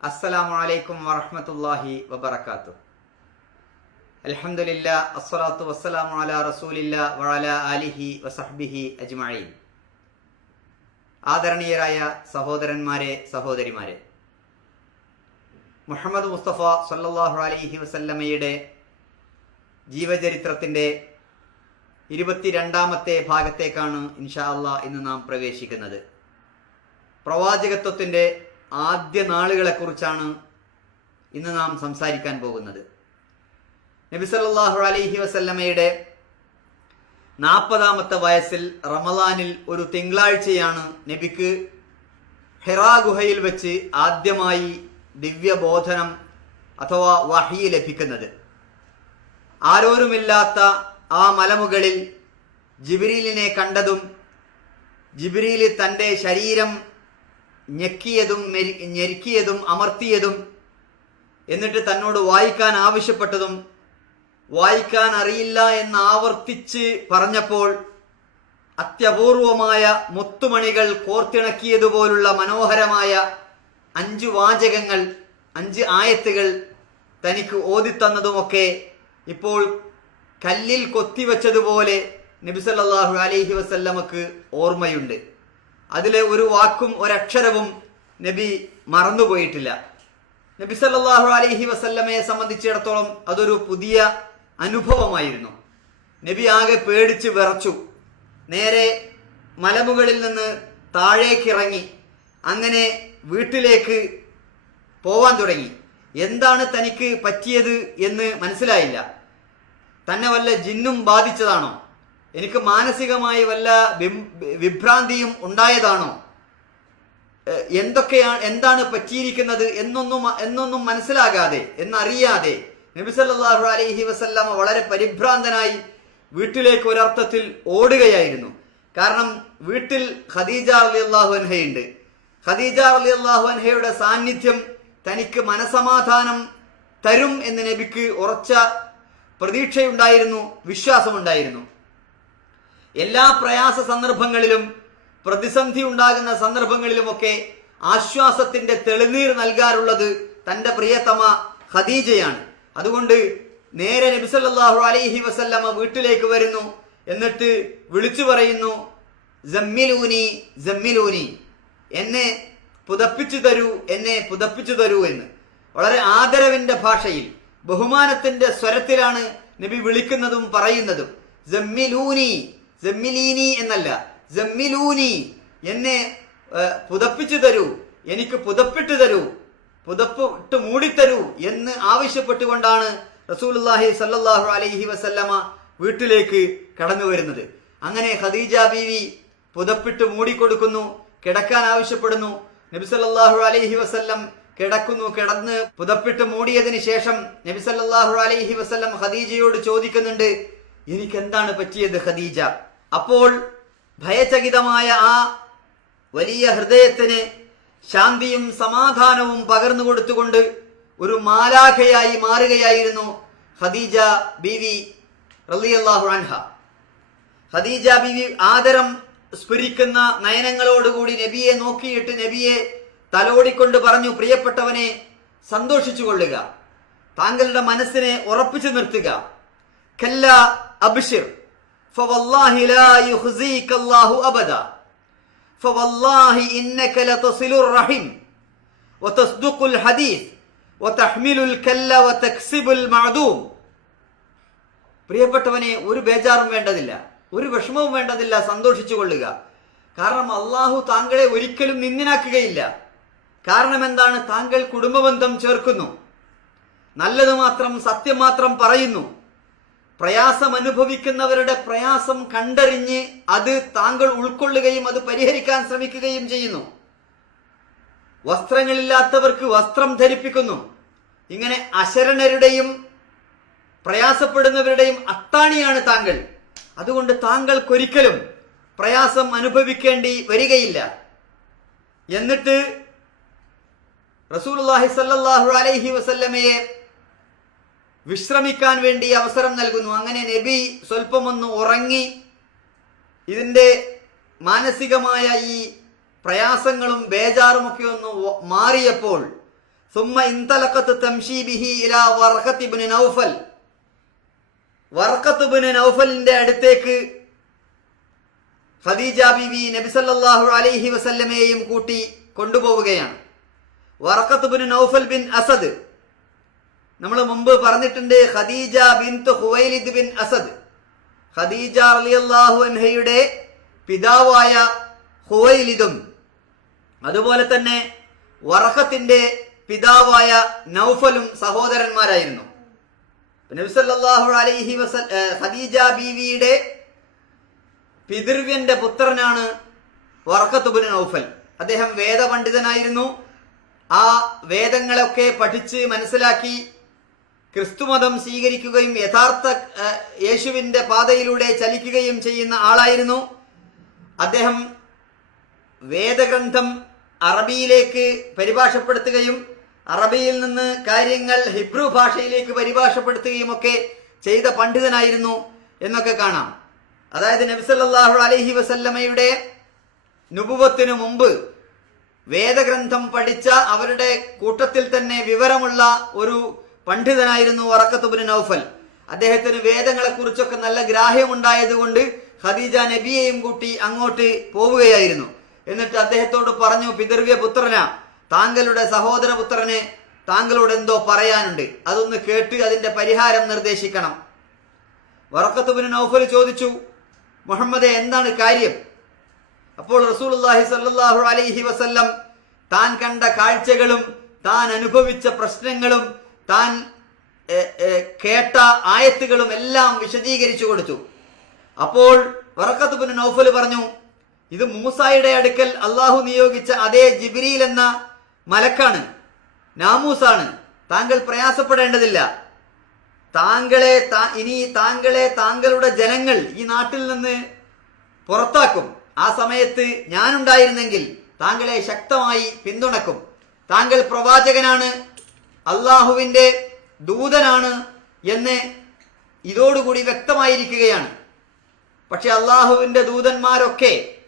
അസ്സലാമു അലൈക്കും വറഹ്മത്തുള്ളാഹി വബർക്കാത്തു അൽഹംദുലില്ലാ അസ്സലാത്തു വസ്സലാമു അലാ റസൂലില്ലാ വഅലാ ആലിഹി വസഹ്ബിഹി അജ്മഈൻ. ആദരണീയരായ സഹോദരന്മാരെ സഹോദരിമാരെ മുഹമ്മദ് മുസ്തഫ സല്ലാഹു അലൈഹി വസല്ലമയുടെ ജീവചരിത്രത്തിന്റെ ഇരുപത്തിരണ്ടാമത്തെ ഭാഗത്തേക്കാണ് ഇൻഷാ അള്ളാഹ് ഇന്ന് നാം പ്രവേശിക്കുന്നത്. പ്രവാചകത്വത്തിന്റെ ആദ്യ നാളുകളെക്കുറിച്ചാണ് ഇന്ന് നാം സംസാരിക്കാൻ പോകുന്നത്. നബിസല്ലാഹു അലൈഹി വസല്ലമയുടെ നാൽപ്പതാമത്തെ വയസ്സിൽ റമദാനിൽ ഒരു തിങ്കളാഴ്ചയാണ് നബിക്ക് ഹെറാ ഗുഹയിൽ വെച്ച് ആദ്യമായി ദിവ്യബോധനം അഥവാ വഹി ലഭിക്കുന്നത്. ആരോരുമില്ലാത്ത ആ മലമുകളിൽ ജിബിരീലിനെ കണ്ടതും ജിബിരിയിൽ തന്റെ ശരീരം ഞെക്കിയതും ഞെരുക്കിയതും അമർത്തിയതും എന്നിട്ട് തന്നോട് വായിക്കാൻ ആവശ്യപ്പെട്ടതും വായിക്കാൻ അറിയില്ല എന്ന് ആവർത്തിച്ച് പറഞ്ഞപ്പോൾ അത്യപൂർവമായ മുത്തുമണികൾ കോർത്തിണക്കിയതുപോലുള്ള മനോഹരമായ അഞ്ചു വാചകങ്ങൾ അഞ്ച് ആയത്തുകൾ തനിക്ക് ഓതിത്തന്നതുമൊക്കെ ഇപ്പോൾ കല്ലിൽ കൊത്തിവെച്ചതുപോലെ നബിസല്ലാഹു അലൈഹി വസല്ലമക്ക് ഓർമ്മയുണ്ട്. അതിലെ ഒരു വാക്കും ഒരക്ഷരവും നബി മറന്നുപോയിട്ടില്ല. നബി സല്ലാഹു അലഹി വസല്ലമയെ സംബന്ധിച്ചിടത്തോളം അതൊരു പുതിയ അനുഭവമായിരുന്നു. നബി ആകെ പേടിച്ച് വിറച്ചു. നേരെ മലമുകളിൽ നിന്ന് താഴേക്കിറങ്ങി അങ്ങനെ വീട്ടിലേക്ക് പോവാൻ തുടങ്ങി. എന്താണ് തനിക്ക് പറ്റിയത് എന്ന് മനസ്സിലായില്ല. തന്നെ വല്ല ജിന്നും ബാധിച്ചതാണോ? എനിക്ക് മാനസികമായി വല്ല വിഭ്രാന്തിയും ഉണ്ടായതാണോ? എന്തൊക്കെയാണ് എന്താണ് പറ്റിയിരിക്കുന്നത് എന്നൊന്നും എന്നൊന്നും മനസ്സിലാകാതെ എന്നറിയാതെ നബിസല്ലാഹു അലൈഹി വസല്ലാമ വളരെ പരിഭ്രാന്തനായി വീട്ടിലേക്ക് ഒരർത്ഥത്തിൽ ഓടുകയായിരുന്നു. കാരണം വീട്ടിൽ ഖദീജ റളിയല്ലാഹു അൻഹയുണ്ട്. ഖദീജ റളിയല്ലാഹു അൻഹയുടെ സാന്നിധ്യം തനിക്ക് മനസമാധാനം തരും എന്ന് നബിക്ക് ഉറച്ച പ്രതീക്ഷയുണ്ടായിരുന്നു വിശ്വാസമുണ്ടായിരുന്നു. എല്ലാ പ്രയാസ സന്ദർഭങ്ങളിലും പ്രതിസന്ധി ഉണ്ടാകുന്ന സന്ദർഭങ്ങളിലുമൊക്കെ ആശ്വാസത്തിന്റെ തെളിനീർ നൽകാറുള്ളത് തന്റെ പ്രിയതമ ഖദീജയാണ്. അതുകൊണ്ട് നേരെ നബിസല്ലാഹു അലൈഹി വസല്ലമ വീട്ടിലേക്ക് വരുന്നു. എന്നിട്ട് വിളിച്ചു പറയുന്നു ജമ്മിലൂനി ജമ്മിലൂനി എന്നെ പുതപ്പിച്ചു തരൂ എന്നെ പുതപ്പിച്ചു തരൂ എന്ന്. വളരെ ആദരവിന്റെ ഭാഷയിൽ ബഹുമാനത്തിന്റെ സ്വരത്തിലാണ് നബി വിളിക്കുന്നതും പറയുന്നതും. ജമ്മിലൂനി ജമ്മിലീനി എന്നല്ല ജമ്മിലൂനി എന്നെ പുതപ്പിച്ചു തരൂ. എനിക്ക് പുതപ്പിട്ട് തരൂ. പുതപ്പ് ഇട്ട് മൂടിത്തരൂ എന്ന് ആവശ്യപ്പെട്ടുകൊണ്ടാണ് റസൂലുള്ളാഹി സല്ലാഹു അലൈഹി വസല്ലമ വീട്ടിലേക്ക് കടന്നു വരുന്നത്. അങ്ങനെ ഖദീജ ബീവി പുതപ്പിട്ട് മൂടിക്കൊടുക്കുന്നു കിടക്കാൻ ആവശ്യപ്പെടുന്നു. നബി സല്ലല്ലാഹു അലൈഹി വസല്ലം കിടക്കുന്നു കിടന്ന് പുതപ്പിട്ട് മൂടിയതിന് ശേഷം നബി സല്ലല്ലാഹു അലൈഹി വസല്ലം ഖദീജയോട് ചോദിക്കുന്നുണ്ട് എനിക്ക് എന്താണ് പറ്റിയത് ഖദീജ? അപ്പോൾ ഭയചകിതമായ ആ വലിയ ഹൃദയത്തിന് ശാന്തിയും സമാധാനവും പകർന്നു കൊടുത്തുകൊണ്ട് ഒരു മാലാഖയായി മാറുകയായിരുന്നു ഖദീജ ബിവി റളിയല്ലാഹു അൻഹ. ഖദീജ ബിവി ആദരം സ്ഫുരിക്കുന്ന നയനങ്ങളോടുകൂടി നബിയെ നോക്കിയിട്ട് നബിയെ തലോടിക്കൊണ്ട് പറഞ്ഞു പ്രിയപ്പെട്ടവനെ സന്തോഷിച്ചു കൊള്ളുക താങ്കളുടെ മനസ്സിനെ ഉറപ്പിച്ചു നിർത്തുക. കല്ല അബ്ഷിർ فوالله لا يخزيك الله أبدا فوالله إنك لتصل الرحم وتصدق الحديث وتحمل الكل وتكسب المعدوم പ്രിയപ്പെട്ടവനെ ഒരു ബേജാറും വേണ്ടതില്ല ഒരു വിഷമവും വേണ്ടതില്ല സന്തോഷിച്ചു കൊള്ളുക കാരണം അള്ളാഹു താങ്കളെ ഒരിക്കലും നിന്ദിനാക്കുകയില്ല കാരണം എന്താണ് താങ്കൾ കുടുംബബന്ധം ചേർക്കുന്നു നല്ലത് മാത്രം സത്യം മാത്രം പറയുന്നു പ്രയാസം അനുഭവിക്കുന്നവരുടെ പ്രയാസം കണ്ടറിഞ്ഞ് അത് താങ്കൾ ഉൾക്കൊള്ളുകയും അത് പരിഹരിക്കാൻ ശ്രമിക്കുകയും ചെയ്യുന്നു. വസ്ത്രങ്ങളില്ലാത്തവർക്ക് വസ്ത്രം ധരിപ്പിക്കുന്നു. ഇങ്ങനെ അശരണരുടെയും പ്രയാസപ്പെടുന്നവരുടെയും അത്താണിയാണ് താങ്കൾ. അതുകൊണ്ട് താങ്കൾക്കൊരിക്കലും പ്രയാസം അനുഭവിക്കേണ്ടി വരികയില്ല. എന്നിട്ട് റസൂലുള്ളാഹി സല്ലല്ലാഹു അലൈഹി വസല്ലമയെ വിശ്രമിക്കാൻ വേണ്ടി അവസരം നൽകുന്നു. അങ്ങനെ നബി സ്വല്പമൊന്ന് ഉറങ്ങി ഇതിന്റെ മാനസികമായ ഈ പ്രയാസങ്ങളും ബേജാറുമൊക്കെ ഒന്ന് മാറിയപ്പോൾ സുമ്മ ഇന്തലക്കത്ത് തംഷി ബിഹി ഇല വർഹത്തിബിന് നൗഫൽ. വർക്കത്തുബിന് നൗഫലിന്റെ അടുത്തേക്ക് ഖദീജ ബിബി നബിസല്ലാഹു അലൈഹി വസല്ലമയെയും കൂട്ടി കൊണ്ടുപോവുകയാണ്. വർക്കത്തുബിന് നൗഫൽ ബിൻ അസദ് നമ്മൾ മുമ്പ് പറഞ്ഞിട്ടുണ്ട് Khadija bin Khuwaylid bin Asad. Khadija റളിയല്ലാഹു അൻഹയുടെ പിതാവായ ഹുവൈലിദും അതുപോലെ തന്നെ വർഹത്തിന്റെ പിതാവായ നൗഫലും സഹോദരന്മാരായിരുന്നു. നബിസല്ലാഹു അലൈഹി വസ ഖദീജ ബീവിയുടെ പിതൃവ്യന്റെ പുത്രനാണ് വർക്കത്തുബിൻ നൗഫൽ. അദ്ദേഹം വേദപണ്ഡിതനായിരുന്നു. ആ വേദങ്ങളൊക്കെ പഠിച്ച് മനസ്സിലാക്കി ക്രിസ്തുമതം സ്വീകരിക്കുകയും യഥാർത്ഥ യേശുവിന്റെ പാതയിലൂടെ ചലിക്കുകയും ചെയ്യുന്ന ആളായിരുന്നു. അദ്ദേഹം വേദഗ്രന്ഥം അറബിയിലേക്ക് പരിഭാഷപ്പെടുത്തുകയും അറബിയിൽ നിന്ന് കാര്യങ്ങൾ ഹിബ്രു ഭാഷയിലേക്ക് പരിഭാഷപ്പെടുത്തുകയും ഒക്കെ ചെയ്ത പണ്ഡിതനായിരുന്നു എന്നൊക്കെ കാണാം. അതായത് നബിസല്ലാഹു അലഹി വസല്ലമയുടെ നുപുവത്തിനു മുമ്പ് വേദഗ്രന്ഥം പഠിച്ച അവരുടെ കൂട്ടത്തിൽ തന്നെ വിവരമുള്ള ഒരു പണ്ഡിതനായിരുന്നു വറക്കത്തുബിന് നൗഫൽ. അദ്ദേഹത്തിന് വേദങ്ങളെ കുറിച്ചൊക്കെ നല്ല ഗ്രാഹ്യമുണ്ടായതുകൊണ്ട് ഖദീജ നബിയെയും കൂട്ടി അങ്ങോട്ട് പോവുകയായിരുന്നു. എന്നിട്ട് അദ്ദേഹത്തോട് പറഞ്ഞു പിതൃവ്യ പുത്രന താങ്കളുടെ സഹോദര പുത്രന് താങ്കളോട് എന്തോ പറയാനുണ്ട്. അതൊന്ന് കേട്ട് അതിന്റെ പരിഹാരം നിർദ്ദേശിക്കണം. വറക്കത്തുബിന് നൗഫൽ ചോദിച്ചു മുഹമ്മദെ എന്താണ് കാര്യം? അപ്പോൾ റസൂലുള്ളാഹി സല്ലാഹു അലൈഹി വസല്ലം താൻ കണ്ട കാഴ്ചകളും താൻ അനുഭവിച്ച പ്രശ്നങ്ങളും താൻ കേട്ട ആയത്തുകളും എല്ലാം വിശദീകരിച്ചു കൊടുത്തു. അപ്പോൾ വറക്കത്ത് ബിൻ നൗഫൽ പറഞ്ഞു ഇത് മൂസായുടെ അടുക്കൽ അള്ളാഹു നിയോഗിച്ച അതേ ജിബിരിയിൽ എന്ന മലക്കാണ് നാമൂസാണ്. താങ്കൾ പ്രയാസപ്പെടേണ്ടതില്ല. താങ്കളെ ഇനി താങ്കളെ താങ്കളുടെ ജനങ്ങൾ ഈ നാട്ടിൽ നിന്ന് പുറത്താക്കും. ആ സമയത്ത് ഞാനുണ്ടായിരുന്നെങ്കിൽ താങ്കളെ ശക്തമായി പിന്തുണക്കും. താങ്കൾ പ്രവാചകനാണ് അള്ളാഹുവിന്റെ ദൂതനാണ് എന്ന് ഇതോടുകൂടി വ്യക്തമായിരിക്കുകയാണ്. പക്ഷെ അള്ളാഹുവിന്റെ ദൂതന്മാരൊക്കെ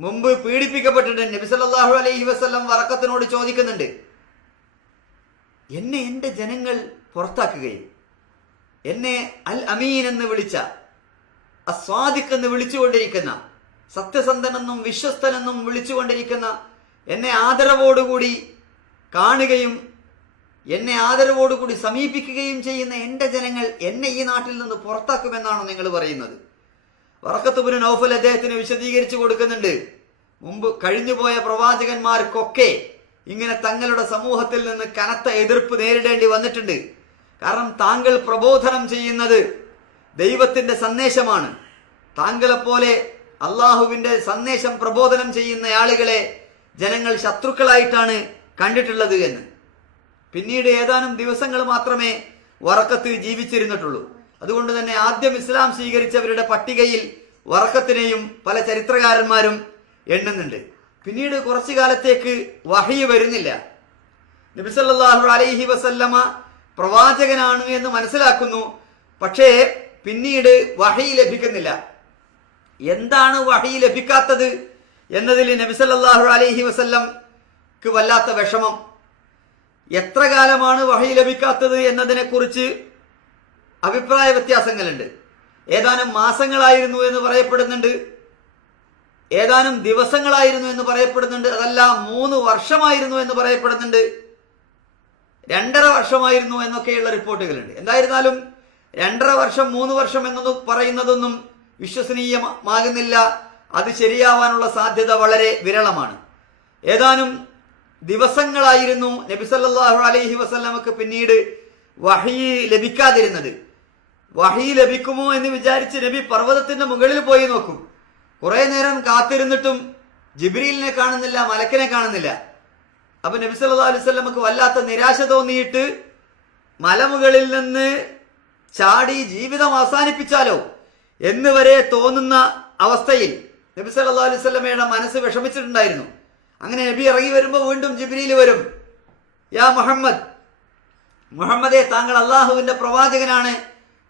മുമ്പ് പീഡിപ്പിക്കപ്പെട്ടിട്ടുണ്ട്. നബി സല്ലല്ലാഹു അലൈഹി വസല്ലം വറക്കത്തിനോട് ചോദിക്കുന്നുണ്ട് എന്നെ എന്റെ ജനങ്ങൾ പുറത്താക്കുകയും എന്നെ അൽ അമീൻ എന്ന് വിളിച്ച അസ്വാദിഖ് എന്ന് വിളിച്ചുകൊണ്ടിരിക്കുന്ന സത്യസന്ധനെന്നും വിശ്വസ്തനെന്നും വിളിച്ചുകൊണ്ടിരിക്കുന്ന എന്നെ ആദരവോടുകൂടി കാണുകയും എന്നെ ആദരവോടുകൂടി സമീപിക്കുകയും ചെയ്യുന്ന എന്റെ ജനങ്ങൾ എന്നെ ഈ നാട്ടിൽ നിന്ന് പുറത്താക്കുമെന്നാണോ നിങ്ങൾ പറയുന്നത്? വറക്കത്തുബിന് നൗഫൽ അദ്ദേഹത്തിന് വിശദീകരിച്ചു കൊടുക്കുന്നുണ്ട്. മുമ്പ് കഴിഞ്ഞുപോയ പ്രവാചകന്മാർക്കൊക്കെ ഇങ്ങനെ തങ്ങളുടെ സമൂഹത്തിൽ നിന്ന് കനത്ത എതിർപ്പ് നേരിടേണ്ടി വന്നിട്ടുണ്ട്. കാരണം താങ്കൾ പ്രബോധനം ചെയ്യുന്നത് ദൈവത്തിന്റെ സന്ദേശമാണ്. താങ്കളെപ്പോലെ അള്ളാഹുവിന്റെ സന്ദേശം പ്രബോധനം ചെയ്യുന്ന ആളുകളെ ജനങ്ങൾ ശത്രുക്കളായിട്ടാണ് കണ്ടിട്ടുള്ളത് എന്ന്. പിന്നീട് ഏതാനും ദിവസങ്ങൾ മാത്രമേ വറക്കത്ത് ജീവിച്ചിരുന്നിട്ടുള്ളൂ. അതുകൊണ്ട് തന്നെ ആദ്യം ഇസ്ലാം സ്വീകരിച്ചവരുടെ പട്ടികയിൽ വറക്കത്തിനെയും പല ചരിത്രകാരന്മാരും എണ്ണുന്നുണ്ട്. പിന്നീട് കുറച്ചു കാലത്തേക്ക് വഹി വരുന്നില്ല. നബിസല്ലാഹു അലൈഹി വസല്ലമ പ്രവാചകനാണ് എന്ന് മനസ്സിലാക്കുന്നു. പക്ഷേ പിന്നീട് വഹി ലഭിക്കുന്നില്ല. എന്താണ് വഹി ലഭിക്കാത്തത് എന്നതിൽ നബിസല്ലാഹു അലൈഹി വസല്ലംക്ക് വല്ലാത്ത വിഷമം. എത്ര കാലമാണ് വഹി ലഭിക്കാത്തത് എന്നതിനെക്കുറിച്ച് അഭിപ്രായ വ്യത്യാസങ്ങളുണ്ട്. ഏതാനും മാസങ്ങളായിരുന്നു എന്ന് പറയപ്പെടുന്നുണ്ട്. ഏതാനും ദിവസങ്ങളായിരുന്നു എന്ന് പറയപ്പെടുന്നുണ്ട്. അതല്ല മൂന്ന് വർഷമായിരുന്നു എന്ന് പറയപ്പെടുന്നുണ്ട്. രണ്ടര വർഷമായിരുന്നു എന്നൊക്കെയുള്ള റിപ്പോർട്ടുകളുണ്ട്. എന്തായിരുന്നാലും രണ്ടര വർഷം മൂന്ന് വർഷം എന്നൊന്നും പറയുന്നതൊന്നും വിശ്വസനീയമാകുന്നില്ല അത് ശരിയാവാനുള്ള സാധ്യത വളരെ വിരളമാണ്. ഏതാനും ദിവസങ്ങളായിരുന്നു നബി സല്ലല്ലാഹു അലൈഹി വസല്ലമക്ക് പിന്നീട് വഹി ലഭിക്കാതിരുന്നത്. വഹി ലഭിക്കുമോ എന്ന് വിചാരിച്ച് നബി പർവതത്തിന്റെ മുകളിൽ പോയി നോക്കും. കുറെ നേരം കാത്തിരുന്നിട്ടും ജിബ്രീലിനെ കാണുന്നില്ല മലക്കിനെ കാണുന്നില്ല. അപ്പൊ നബി സല്ലാ അലൈഹി സ്വലമക്ക് വല്ലാത്ത നിരാശ തോന്നിയിട്ട് മലമുകളിൽ നിന്ന് ചാടി ജീവിതം അവസാനിപ്പിച്ചാലോ എന്ന് വരെ തോന്നുന്ന അവസ്ഥയിൽ നബി സല്ലല്ലാഹു അലൈഹി വസല്ലമയുടെ മനസ്സ് വിഷമിച്ചിട്ടുണ്ടായിരുന്നു. അങ്ങനെ നബി ഇറങ്ങി വരുമ്പോൾ വീണ്ടും ജിബ്രീൽ വരും. യാ മുഹമ്മദ് മുഹമ്മദെ താങ്കൾ അള്ളാഹുവിന്റെ പ്രവാചകനാണ്.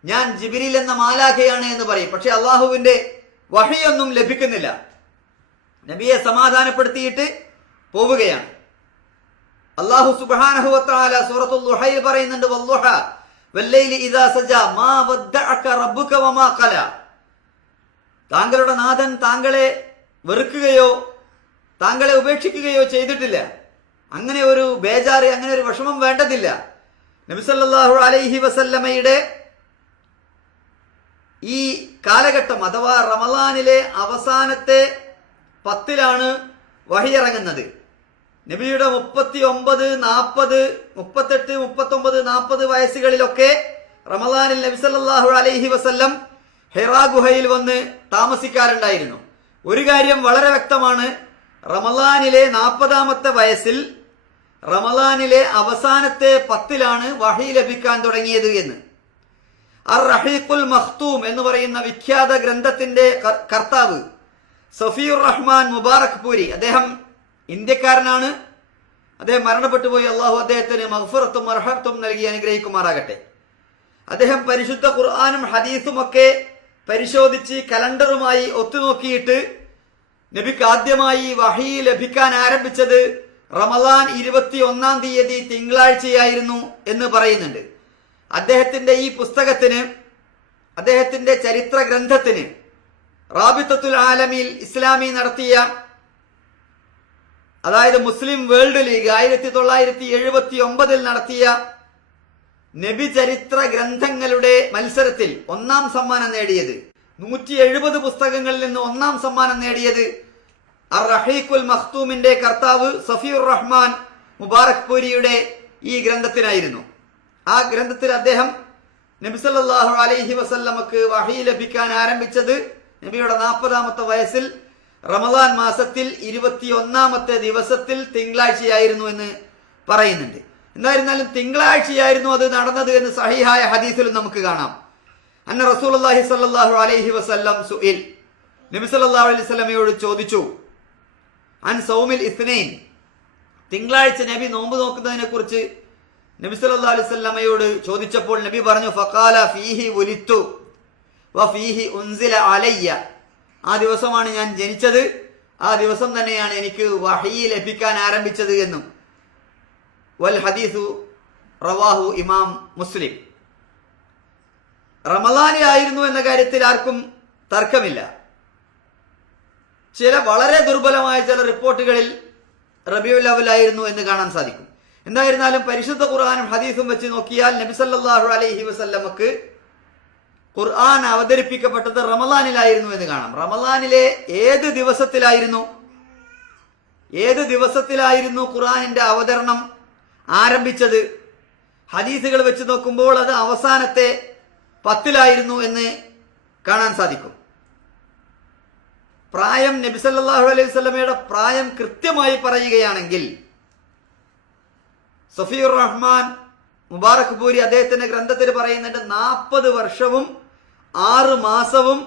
ഞാൻ ജിബിരിൽ എന്ന മാലാഖയാണ് എന്ന് പറയും. പക്ഷെ അള്ളാഹുവിന്റെ വഹിയൊന്നും ലഭിക്കുന്നില്ല. നബിയെ സമാധാനപ്പെടുത്തിയിട്ട് പോവുകയാണ്. അള്ളാഹു സുബ്ഹാനഹു വതആല സൂറത്തുൽ ളുഹയിൽ പറയുന്നുണ്ട് വല്ലുഹ ഇദാ സജ മാ റബ്ബുക വമാ താങ്കളുടെ നാഥൻ താങ്കളെ വെറുക്കുകയോ താങ്കളെ ഉപേക്ഷിക്കുകയോ ചെയ്തിട്ടില്ല. അങ്ങനെ ഒരു ബേജാറ് അങ്ങനെ ഒരു വിഷമം വേണ്ടതില്ല. നബിസല്ലാഹു അലൈഹി വസല്ലമയുടെ ഈ കാലഘട്ടം അഥവാ റമലാനിലെ അവസാനത്തെ പത്തിലാണ് വഹിയിറങ്ങുന്നത്. നബിയുടെ മുപ്പത്തി ഒമ്പത് നാൽപ്പത് മുപ്പത്തെട്ട് മുപ്പത്തൊമ്പത് നാൽപ്പത് വയസ്സുകളിലൊക്കെ റമലാനിൽ നബിസല്ലാഹു അലൈഹി വസല്ലം ഹെറാ ഗുഹയിൽ വന്ന് താമസിക്കാറുണ്ടായിരുന്നു. ഒരു കാര്യം വളരെ വ്യക്തമാണ്. റമലാനിലെ നാൽപ്പതാമത്തെ വയസ്സിൽ റമലാനിലെ അവസാനത്തെ പത്തിലാണ് വഹി ലഭിക്കാൻ തുടങ്ങിയത് എന്ന്. അർ റഹീഖുൽ മഖ്തൂം എന്ന് പറയുന്ന വിഖ്യാത ഗ്രന്ഥത്തിന്റെ കർത്താവ് സഫീർ റഹ്മാൻ മുബാറക് പൂരി. അദ്ദേഹം ഇന്ത്യക്കാരനാണ്. അദ്ദേഹം മരണപ്പെട്ടു പോയി. അള്ളാഹു അദ്ദേഹത്തിന് മഹ്ഫുറത്തും അർഹത്തും നൽകി അനുഗ്രഹിക്കുമാറാകട്ടെ. അദ്ദേഹം പരിശുദ്ധ ഖുർആാനും ഹദീസും ഒക്കെ പരിശോധിച്ച് കലണ്ടറുമായി ഒത്തുനോക്കിയിട്ട് നബിക്ക് ആദ്യമായി വഹി ലഭിക്കാൻ ആരംഭിച്ചത് റമദാൻ ഇരുപത്തി ഒന്നാം തീയതി തിങ്കളാഴ്ചയായിരുന്നു എന്ന് പറയുന്നുണ്ട്. അദ്ദേഹത്തിന്റെ ഈ പുസ്തകത്തിന് അദ്ദേഹത്തിന്റെ ചരിത്ര ഗ്രന്ഥത്തിന് റാബിത്തത്തുൽ ആലമിൽ ഇസ്ലാമി നടത്തിയ അതായത് മുസ്ലിം വേൾഡ് ലീഗ് ആയിരത്തി തൊള്ളായിരത്തി എഴുപത്തി ഒമ്പതിൽ നടത്തിയ നബി ചരിത്ര ഗ്രന്ഥങ്ങളുടെ മത്സരത്തിൽ ഒന്നാം സമ്മാനം നേടിയത്. നൂറ്റി എഴുപത് പുസ്തകങ്ങളിൽ നിന്ന് ഒന്നാം സമ്മാനം നേടിയത് അർ റഹീഖുൽ മഖ്തൂമിന്റെ കർത്താവ് സഫീർ റഹ്മാൻ മുബാറക് പൂരിയുടെ ഈ ഗ്രന്ഥത്തിനായിരുന്നു. ആ ഗ്രന്ഥത്തിൽ അദ്ദേഹം നബി സല്ലല്ലാഹു അലൈഹി വസല്ലമക്ക് വഹി ലഭിക്കാൻ ആരംഭിച്ചത് നബിയുടെ നാൽപ്പതാമത്തെ വയസ്സിൽ റമദാൻ മാസത്തിൽ ഇരുപത്തിയൊന്നാമത്തെ ദിവസത്തിൽ തിങ്കളാഴ്ചയായിരുന്നു എന്ന് പറയുന്നുണ്ട്. എന്തായിരുന്നാലും തിങ്കളാഴ്ചയായിരുന്നു അത് നടന്നത് എന്ന് സഹിഹായ ഹദീസിലും നമുക്ക് കാണാം. അന്ന റസൂൽ റസൂലുള്ളാഹി സല്ലാഹു അലൈഹി വസല്ലം സുഇൽ നബി സല്ലല്ലാഹു അലൈഹി വസല്ലമയോട് ചോദിച്ചു അൻ സൗമിൽ ഇസ്നൈൻ. തിങ്കളാഴ്ച നബി നോമ്പ് നോക്കുന്നതിനെ കുറിച്ച് നബി സല്ലല്ലാഹു അലൈഹി വസല്ലമയോട് ചോദിച്ചപ്പോൾ നബി പറഞ്ഞു ഫക്കാല ഫീഹി ഉലിത്തു വ ഫീഹി ഉൻസില അലയ്യ. ആ ദിവസമാണ് ഞാൻ ജനിച്ചത്. ആ ദിവസം തന്നെയാണ് എനിക്ക് വഹി ലഭിക്കാൻ ആരംഭിച്ചത് എന്നും. വൽ ഹദീസു റവാഹു ഇമാം മുസ്ലിം. റമലാനിലായിരുന്നു എന്ന കാര്യത്തിൽ ആർക്കും തർക്കമില്ല. ചില വളരെ ദുർബലമായ ചില റിപ്പോർട്ടുകളിൽ റബിയുൽ അവലായിരുന്നു എന്ന് കാണാൻ സാധിക്കും. എന്തായിരുന്നാലും പരിശുദ്ധ ഖുർആാനും ഹദീസും വെച്ച് നോക്കിയാൽ നബിസല്ലാഹു അലൈഹി വസല്ലമക്ക് ഖുർആൻ അവതരിപ്പിക്കപ്പെട്ടത് റമലാനിലായിരുന്നു എന്ന് കാണാം. റമലാനിലെ ഏത് ദിവസത്തിലായിരുന്നു? ഏത് ദിവസത്തിലായിരുന്നു ഖുർആാനിന്റെ അവതരണം ആരംഭിച്ചത്? ഹദീസുകൾ വെച്ച് നോക്കുമ്പോൾ അത് അവസാനത്തെ പത്തിലായിരുന്നു എന്ന് കാണാൻ സാധിക്കും. പ്രായം നബി സല്ലല്ലാഹു അലൈഹി സ്വലമയുടെ പ്രായം കൃത്യമായി പറയുകയാണെങ്കിൽ സഫീർ റഹ്മാൻ മുബാറക് പൂരി അദ്ദേഹത്തിന്റെ ഗ്രന്ഥത്തിൽ പറയുന്നുണ്ട് നാൽപ്പത് വർഷവും ആറ് മാസവും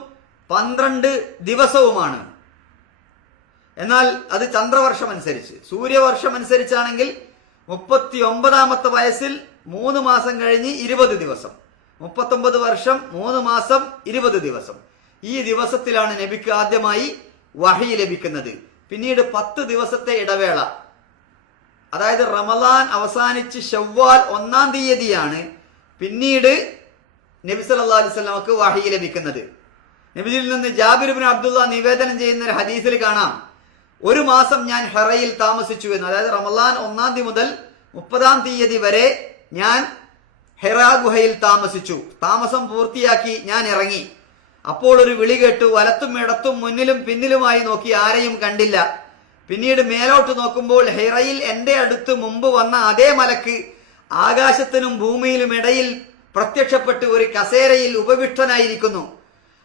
പന്ത്രണ്ട് ദിവസവുമാണ്. എന്നാൽ അത് ചന്ദ്രവർഷം അനുസരിച്ച് സൂര്യവർഷം അനുസരിച്ചാണെങ്കിൽ മുപ്പത്തി ഒമ്പതാമത്തെ വയസ്സിൽ മൂന്ന് മാസം കഴിഞ്ഞ് ഇരുപത് ദിവസം. മുപ്പത്തൊമ്പത് വർഷം മൂന്ന് മാസം ഇരുപത് ദിവസം. ഈ ദിവസത്തിലാണ് നബിക്ക് ആദ്യമായി വഹി ലഭിക്കുന്നത്. പിന്നീട് പത്ത് ദിവസത്തെ ഇടവേള. അതായത് റമലാൻ അവസാനിച്ച് ഷവ്വാൽ ഒന്നാം തീയതിയാണ് പിന്നീട് നബി സല്ലല്ലാഹു അലൈഹി വസല്ലമക്ക് വഹി ലഭിക്കുന്നത്. നബിജിൽ നിന്ന് ജാബിർബിൻ അബ്ദുള്ള നിവേദനം ചെയ്യുന്ന ഒരു ഹദീസിൽ കാണാം. ഒരു മാസം ഞാൻ ഹെറയിൽ താമസിച്ചു എന്ന് അതായത് റമലാൻ ഒന്നാം തീയതി മുതൽ മുപ്പതാം തീയതി വരെ ഞാൻ ഹെറാ ഗുഹയിൽ താമസിച്ചു. താമസം പൂർത്തിയാക്കി ഞാൻ ഇറങ്ങി. അപ്പോൾ ഒരു വിളി കേട്ടു. വലത്തും ഇടത്തും മുന്നിലും പിന്നിലുമായി നോക്കി ആരെയും കണ്ടില്ല. പിന്നീട് മേലോട്ട് നോക്കുമ്പോൾ ഹെറയിൽ എന്റെ അടുത്ത് മുമ്പ് വന്ന അതേ മലക്ക് ആകാശത്തിനും ഭൂമിയിലും ഇടയിൽ പ്രത്യക്ഷപ്പെട്ട് ഒരു കസേരയിൽ ഉപവിഷ്ടനായിരിക്കുന്നു.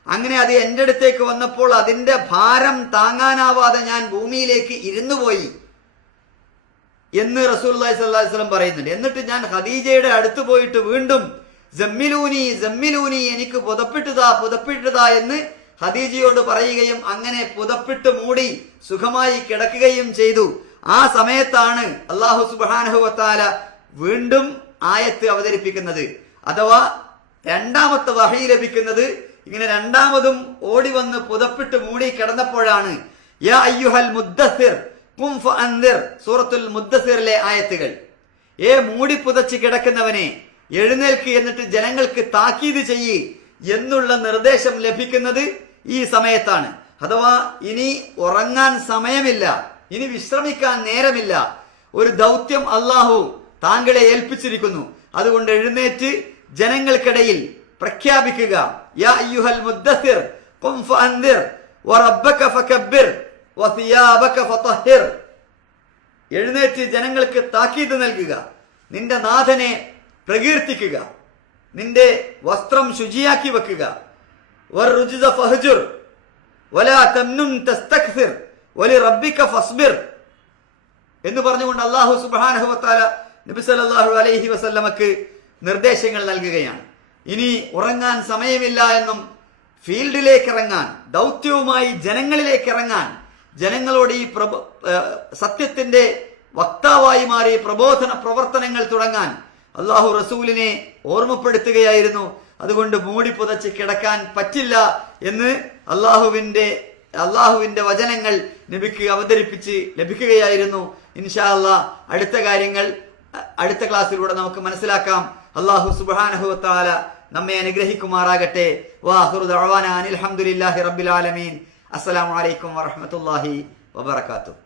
അങ്ങനെ അത് എന്റെ അടുത്തേക്ക് വന്നപ്പോൾ അതിന്റെ ഭാരം താങ്ങാനാവാതെ ഞാൻ ഭൂമിയിലേക്ക് ഇരുന്നു പോയി എന്ന് റസൂൽ സ്വല്ലല്ലാഹി വസല്ലം പറയുന്നുണ്ട്. എന്നിട്ട് ഞാൻ ഖദീജയുടെ അടുത്ത് പോയിട്ട് വീണ്ടും ജമ്മിലൂനി ജമ്മിലൂനി എനിക്ക് പുതപ്പിട്ടുതാ പുതപ്പിട്ടുതാ എന്ന് ഹദീജയോട് പറയുകയും അങ്ങനെ പുതപ്പിട്ട് മൂടി സുഖമായി കിടക്കുകയും ചെയ്തു. ആ സമയത്താണ് അള്ളാഹു സുബ്ഹാനഹു വത്താല വീണ്ടും ആയത്ത് അവതരിപ്പിക്കുന്നത്. അഥവാ രണ്ടാമത്തെ വഹി ലഭിക്കുന്നത് ഇങ്ങനെ രണ്ടാമതും ഓടി വന്ന് പുതപ്പിട്ട് മൂടി കിടന്നപ്പോഴാണ്. അയ്യുഹൽ മുദ്ദസിർ സൂറത്തുൽ മുദ്ദസിറിലെ ആയത്തുകൾ. ഏ മൂടി പുതച്ച് കിടക്കുന്നവനെ എഴുന്നേൽക്ക് എന്നിട്ട് ജനങ്ങൾക്ക് താക്കീത് ചെയ്യ് എന്നുള്ള നിർദ്ദേശം ലഭിക്കുന്നത് ഈ സമയത്താണ്. അഥവാ ഇനി ഉറങ്ങാൻ സമയമില്ല ഇനി വിശ്രമിക്കാൻ നേരമില്ല ഒരു ദൗത്യം അള്ളാഹു താങ്കളെ ഏൽപ്പിച്ചിരിക്കുന്നു. അതുകൊണ്ട് എഴുന്നേറ്റ് ജനങ്ങൾക്കിടയിൽ പ്രഖ്യാപിക്കുക. യാ അയ്യുഹൽ ഖും വറബ്ബക ഫതഹിർ. എഴുന്നേറ്റ് ജനങ്ങൾക്ക് താക്കീത് നൽകുക. നിന്റെ നാഥനെ പ്രകീർത്തിക്കുക. നിന്റെ വസ്ത്രം ശുചിയാക്കി വെക്കുക. വലാ റബ്ബിക എന്ന് പറഞ്ഞുകൊണ്ട് അള്ളാഹു വതആല നബി സല്ലല്ലാഹു അലൈഹി വസല്ലമക്ക് നിർദ്ദേശങ്ങൾ നൽകുകയാണ്. ഇനി ഉറങ്ങാൻ സമയമില്ല എന്നും ഫീൽഡിലേക്ക് ഇറങ്ങാൻ ദൗത്യവുമായി ജനങ്ങളിലേക്ക് ഇറങ്ങാൻ ജനങ്ങളോട് ഈ പ്രബോ സത്യത്തിന്റെ വക്താവായി മാറി പ്രബോധന പ്രവർത്തനങ്ങൾ തുടങ്ങാൻ അള്ളാഹു റസൂലിനെ ഓർമ്മപ്പെടുത്തുകയായിരുന്നു. അതുകൊണ്ട് മൂടി പുതച്ച് കിടക്കാൻ പറ്റില്ല എന്ന് അള്ളാഹുവിന്റെ അള്ളാഹുവിന്റെ വചനങ്ങൾ നബിക്ക് അവതരിപ്പിച്ച് ലഭിക്കുകയായിരുന്നു. ഇൻഷാ അള്ളാ അടുത്ത കാര്യങ്ങൾ അടുത്ത ക്ലാസ്സിലൂടെ നമുക്ക് മനസ്സിലാക്കാം. അള്ളാഹു സുബാനഹുത്താല നമ്മെ അനുഗ്രഹിക്കുമാറാകട്ടെ. വാഹുറുദ് അനിൽ ഹംദുലില്ലാഹി റബ്ബിൽ ആലമീൻ. അസ്സലാമു അലൈക്കും വറഹ്മത്തുള്ളാഹി വബറകാതുഹു.